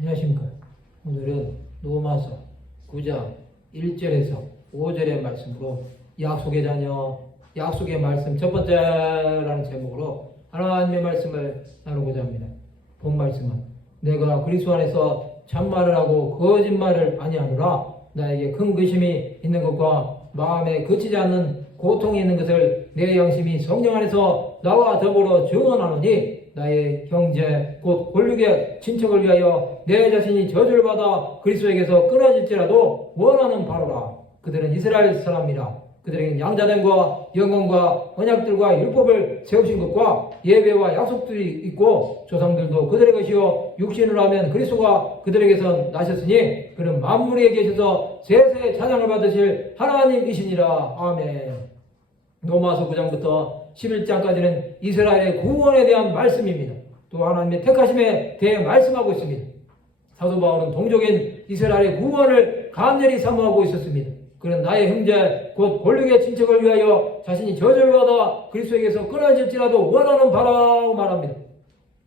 안녕하십니까. 오늘은 로마서 9장 1절에서 5절의 말씀으로 약속의 자녀, 약속의 말씀 첫 번째라는 제목으로 하나님의 말씀을 나누고자 합니다. 본 말씀은 내가 그리스도 안에서 참말을 하고 거짓말을 아니하노라. 나에게 큰 근심이 있는 것과 마음에 그치지 않는 고통이 있는 것을 내 영심이 성령 안에서 나와 더불어 증언하노니 나의 형제 곧 골육의 친척을 위하여 내 자신이 저주를 받아 그리스도에게서 끊어질지라도 원하는 바로라. 그들은 이스라엘 사람이라. 그들에게는 양자됨과 영원과 언약들과 율법을 세우신 것과 예배와 약속들이 있고 조상들도 그들의 것이요 육신으로 하면 그리스도가 그들에게서 나셨으니 그는 만물에 계셔서 세세 찬양을 받으실 하나님이시니라. 아멘. 로마서 9장부터 11장까지는 이스라엘의 구원에 대한 말씀입니다. 또 하나님의 택하심에 대해 말씀하고 있습니다. 사도 바울은 동족인 이스라엘의 구원을 간절히 사모하고 있었습니다. 그는 나의 형제 곧 골육의 친척을 위하여 자신이 저주를 받아 그리스도에게서 끊어질지라도 원하는 바라고 말합니다.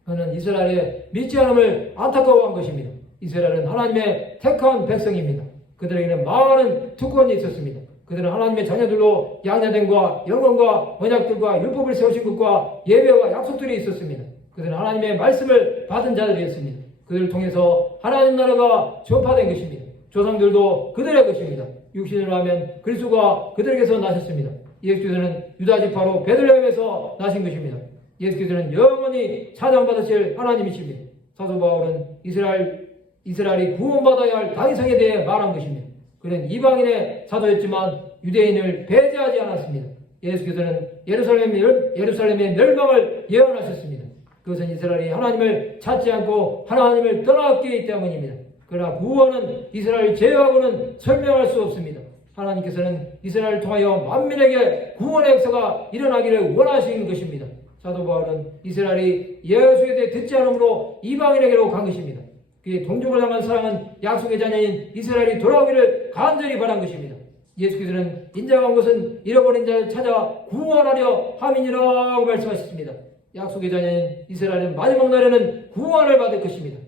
그는 이스라엘의 믿지 않음을 안타까워한 것입니다. 이스라엘은 하나님의 택한 백성입니다. 그들에게는 많은 특권이 있었습니다. 그들은 하나님의 자녀들로 양자됨과 영원과 언약들과 율법을 세우신 것과 예배와 약속들이 있었습니다. 그들은 하나님의 말씀을 받은 자들이었습니다. 그들을 통해서 하나님 나라가 전파된 것입니다. 조상들도 그들의 것입니다. 육신으로 하면 그리스도가 그들에게서 나셨습니다. 예수께서는 유다 지파로 베들레헴에서 나신 것입니다. 예수께서는 영원히 찬양받으실 하나님이십니다. 사도 바울은 이스라엘이 구원받아야 할 다윗성에 대해 말한 것입니다. 그는 이방인의 사도였지만 유대인을 배제하지 않았습니다. 예수께서는 예루살렘의 멸망을 예언하셨습니다. 그것은 이스라엘이 하나님을 찾지 않고 하나님을 떠났기 때문입니다. 그러나 구원은 이스라엘 제외하고는 설명할 수 없습니다. 하나님께서는 이스라엘을 통하여 만민에게 구원의 역사가 일어나기를 원하시는 것입니다. 사도 바울은 이스라엘이 예수에 대해 듣지 않으므로 이방인에게로 간 것입니다. 그의 동족을 향한 사랑은 약속의 자녀인 이스라엘이 돌아오기를 간절히 바란 것입니다. 예수께서는 인자한 것은 잃어버린 자를 찾아 구원하려 함이니라고 말씀하셨습니다. 약속의 자녀인 이스라엘은 마지막 날에는 구원을 받을 것입니다.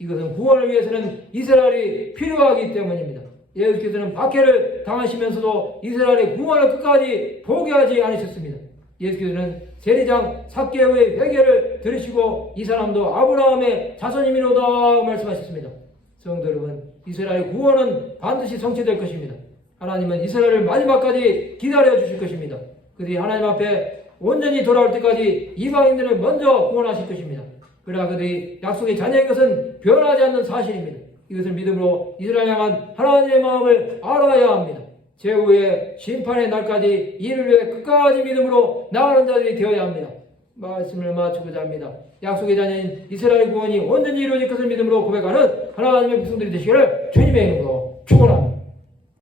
이것은 구원을 위해서는 이스라엘이 필요하기 때문입니다. 예수께서는 박해를 당하시면서도 이스라엘의 구원을 끝까지 포기하지 않으셨습니다. 예수께서는 세리장 삭개오의 회개를 들으시고 이 사람도 아브라함의 자손이미로다 말씀하셨습니다. 성도 여러분, 이스라엘 구원은 반드시 성취될 것입니다. 하나님은 이스라엘을 마지막까지 기다려 주실 것입니다. 그들이 하나님 앞에 온전히 돌아올 때까지 이방인들을 먼저 구원하실 것입니다. 그러나 그들이 약속의 자녀인 것은 변하지 않는 사실입니다. 이것을 믿음으로 이스라엘 향한 하나님의 마음을 알아야 합니다. 제후의 심판의 날까지 이를 위해 끝까지 믿음으로 나가는 자들이 되어야 합니다. 말씀을 마치고자 합니다. 약속의 자녀인 이스라엘 구원이 온전히 이루어질 것을 믿음으로 고백하는 하나님의 백성들이 되시기를 주님의 이름으로 축원합니다.